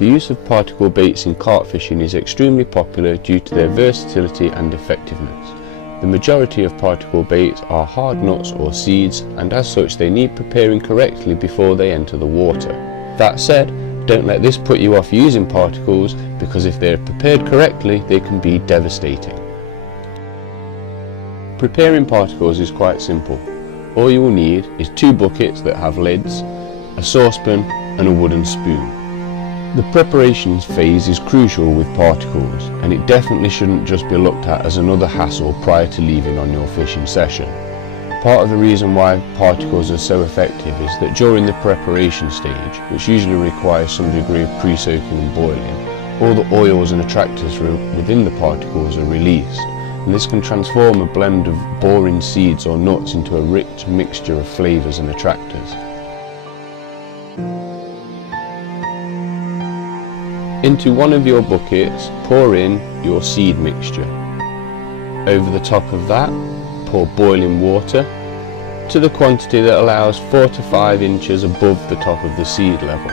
The use of particle baits in carp fishing is extremely popular due to their versatility and effectiveness. The majority of particle baits are hard nuts or seeds, and as such they need preparing correctly before they enter the water. That said, don't let this put you off using particles, because if they're prepared correctly they can be devastating. Preparing particles is quite simple. All you will need is 2 buckets that have lids, a saucepan and a wooden spoon. The preparations phase is crucial with particles, and it definitely shouldn't just be looked at as another hassle prior to leaving on your fishing session. Part of the reason why particles are so effective is that during the preparation stage, which usually requires some degree of pre-soaking and boiling, all the oils and attractors within the particles are released, and this can transform a blend of boring seeds or nuts into a rich mixture of flavours and attractors. Into one of your buckets, pour in your seed mixture. Over the top of that, pour boiling water to the quantity that allows 4 to 5 inches above the top of the seed level.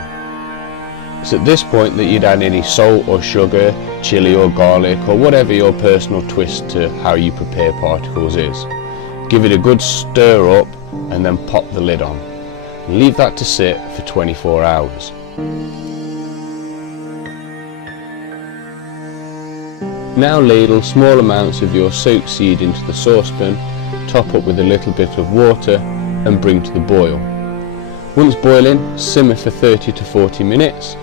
It's at this point that you'd add any salt or sugar, chili or garlic, or whatever your personal twist to how you prepare particles is. Give it a good stir up and then pop the lid on. And leave that to sit for 24 hours. Now ladle small amounts of your soaked seed into the saucepan, top up with a little bit of water and bring to the boil. Once boiling, simmer for 30 to 40 minutes.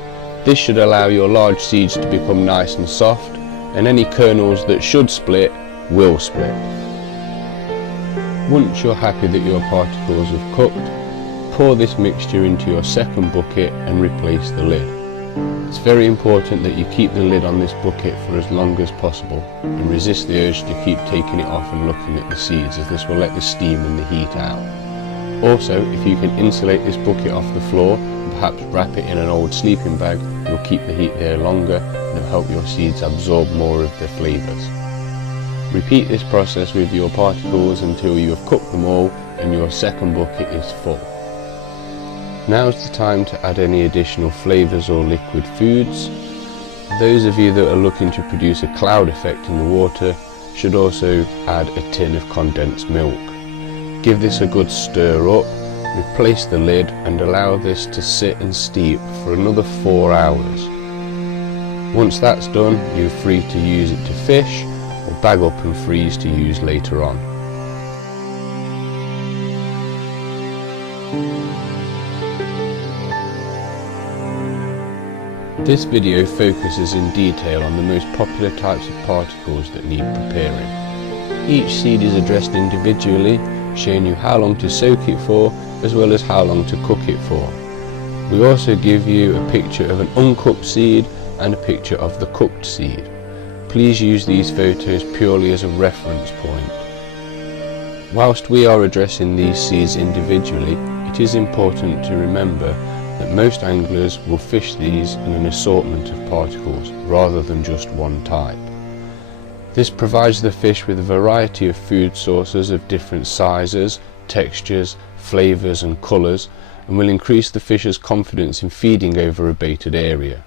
This should allow your large seeds to become nice and soft, and any kernels that should split will split. Once you're happy that your particles have cooked, pour this mixture into your second bucket and replace the lid. It's very important that you keep the lid on this bucket for as long as possible and resist the urge to keep taking it off and looking at the seeds, as this will let the steam and the heat out. Also, if you can insulate this bucket off the floor and perhaps wrap it in an old sleeping bag, you'll keep the heat there longer and it'll help your seeds absorb more of the flavours. Repeat this process with your particles until you have cooked them all and your second bucket is full. Now's the time to add any additional flavours or liquid foods. Those of you that are looking to produce a cloud effect in the water should also add a tin of condensed milk. Give this a good stir up, replace the lid and allow this to sit and steep for another 4 hours. Once that's done, you're free to use it to fish or bag up and freeze to use later on. This video focuses in detail on the most popular types of particles that need preparing. Each seed is addressed individually, showing you how long to soak it for, as well as how long to cook it for. We also give you a picture of an uncooked seed and a picture of the cooked seed. Please use these photos purely as a reference point. Whilst we are addressing these seeds individually, it is important to remember that most anglers will fish these in an assortment of particles rather than just one type. This provides the fish with a variety of food sources of different sizes, textures, flavours and colours, and will increase the fish's confidence in feeding over a baited area.